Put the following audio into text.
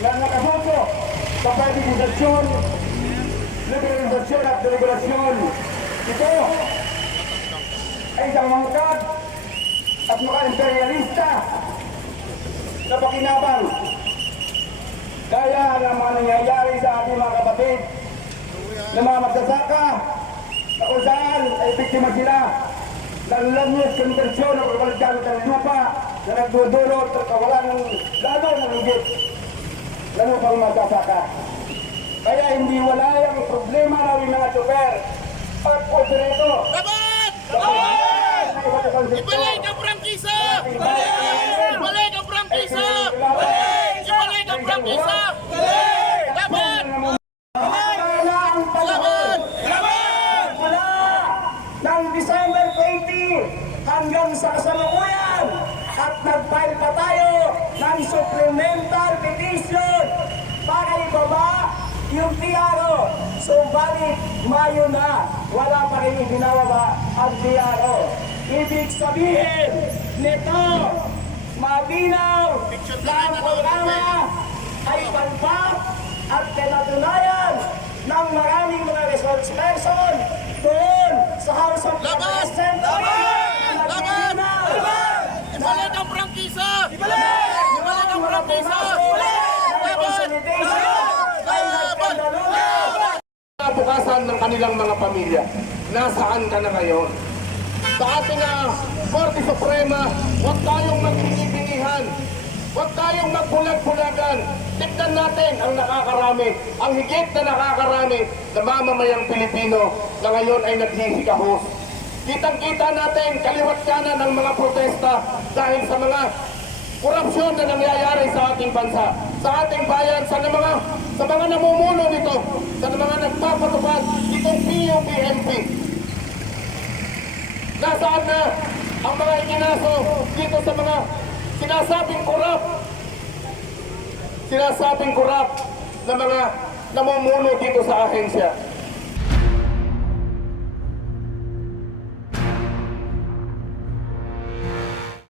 na nakasuko sa privatisasyon, liberalisasyon at deregulasyон. Ito ay isang mangkad at mga imperialista na pakinabang gaya ng mga nangyayari sa ating mga kapatid na mga magsasaka na kung saan ay biktima sila ng lanyos kontrasyon ng pagbaligyan ng lupa na nagdudulot at kawalan ng lalo ng higit na lupang magsasaka. Kaya hindi wala yung problema ng mga tsuper at operito. Dapat! Dapat! Ibalik ang prangkisa! Ibalik ang prangkisa! Ibalik ang prangkisa! Dapat! December 20 hanggang sa kasalukuyan at nag-file pa tayo ng supplemental petition yung PRO. Subalit, Mayo na, wala pa rin ibinababa ang PRO. Ibig sabihin nito, mabinaw na ang programa ay palpak at pinatunayan ng maraming mga resource person doon sa House of Laban! Representatives. Laban! Laban! Ibalik ang prangkisa! Ibalik ang prangkisa! Dapat! Laban! Kabukasan ng kanilang mga pamilya. Nasaan ka na ngayon? Sa ating uh, Korte Suprema, huwag tayong magbingi-bingihan. Huwag tayong magbulag-bulagan. Tignan natin ang nakakarami, ang higit na nakakarami na mamamayang Pilipino na ngayon ay naghisikahos. Kitang-kita natin kaliwat kanan ng mga protesta dahil sa mga korupsyon na nangyayari sa ating bansa, sa ating bayan, sa mga sa mga namumuno nito, sa mga nagpapatupad itong PUPMP. Nasaan na ang mga ikinaso dito sa mga sinasabing korap, sinasabing korap na mga namumuno dito sa ahensya.